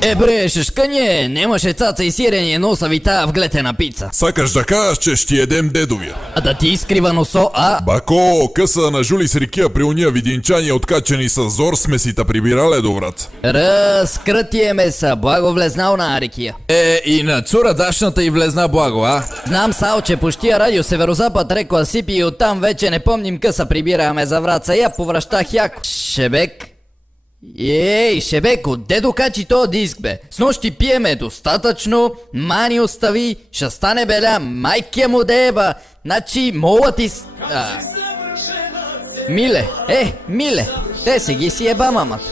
Bre, шишкане, немаше цаца и сирење, носа ви таа вглетена пица. Сакаш да кажеш, че ще едем дедовија? А да ти искрива носо, а? Бако, къса на Жули Срикија при онија видинчања откачени со зор сме си та прибирале до врат. Скртиеме са, благо влезнал на Арикија. И на цура дашната и влезна благо, а? Знам сао, че пуштија радио Северозапад рекоа сипи и оттам вече не помним къса прибираме за враца, ја повращах јако. Шебек? Ей, Шебеко, де докачи тој диск бе? Сношти пиеме достатъчно, мани остави, ша стане беля, мајке му деба, значи мова ти... Миле, Миле, те си ги си еба мамата.